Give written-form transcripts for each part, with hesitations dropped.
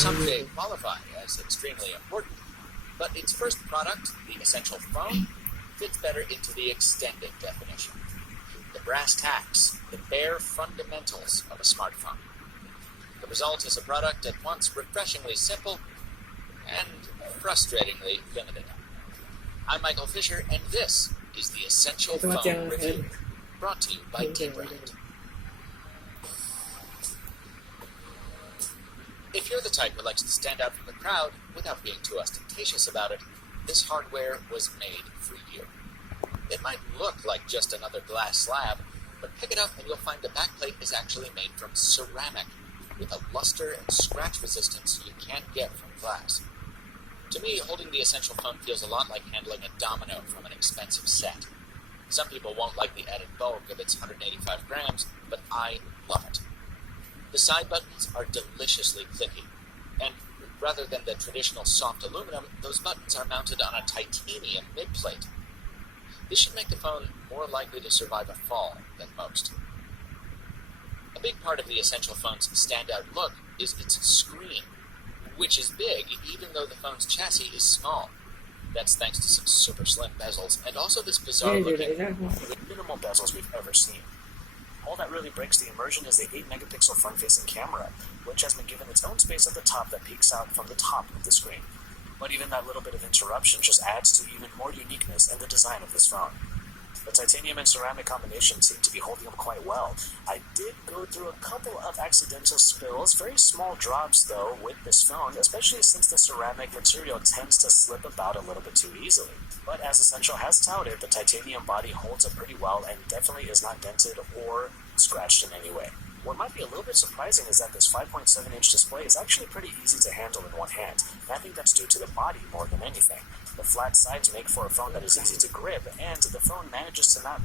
someday qualify as extremely important, but its first product, the Essential Phone, fits better into the extended definition. The brass tacks, the bare fundamentals of a smartphone. The result is a product at once refreshingly simple and frustratingly limited. I'm Michael Fisher, and this is the Essential Phone Review, brought to you by T-Brand. If you're the type who likes to stand out from the crowd without being too ostentatious about it, this hardware was made for you. It might look like just another glass slab, but pick it up and you'll find the backplate is actually made from ceramic, with a luster and scratch resistance you can't get from glass. To me, holding the Essential Phone feels a lot like handling a domino from an expensive set. Some people won't like the added bulk of its 185 grams, but I love it. The side buttons are deliciously clicky, and rather than the traditional soft aluminum, those buttons are mounted on a titanium midplate. This should make the phone more likely to survive a fall than most. A big part of the Essential Phone's standout look is its screen, which is big even though the phone's chassis is small. That's thanks to some super slim bezels and also this bizarre looking with minimal bezels we've ever seen. All that really breaks the immersion is the 8-megapixel front-facing camera, which has been given its own space at the top that peeks out from the top of the screen. But even that little bit of interruption just adds to even more uniqueness in the design of this phone. The titanium and ceramic combination seemed to be holding up quite well. I did go through a couple of accidental spills, very small drops though, with this phone, especially since the ceramic material tends to slip about a little bit too easily. But as Essential has touted, the titanium body holds up pretty well and definitely is not dented or scratched in any way. What might be a little bit surprising is that this 5.7-inch display is actually pretty easy to handle in one hand, and I think that's due to the body more than anything. The flat sides make for a phone that is easy to grip, and the phone manages to not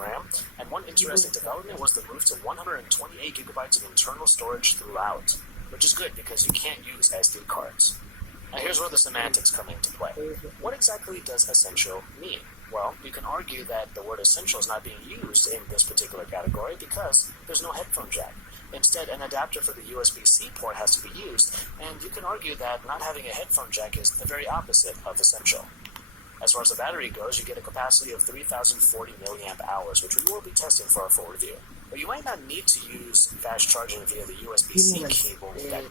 RAM. And one interesting development was the move to 128 gigabytes of internal storage throughout, which is good because you can't use SD cards. Now here's where the semantics come into play. What exactly does essential mean? Well, you can argue that the word essential is not being used in this particular category because there's no headphone jack. Instead, an adapter for the USB-C port has to be used, and you can argue that not having a headphone jack is the very opposite of essential. As far as the battery goes, you get a capacity of 3,040 milliamp hours, which we will be testing for our full review. But you might not need to use fast charging via the USB-C cable that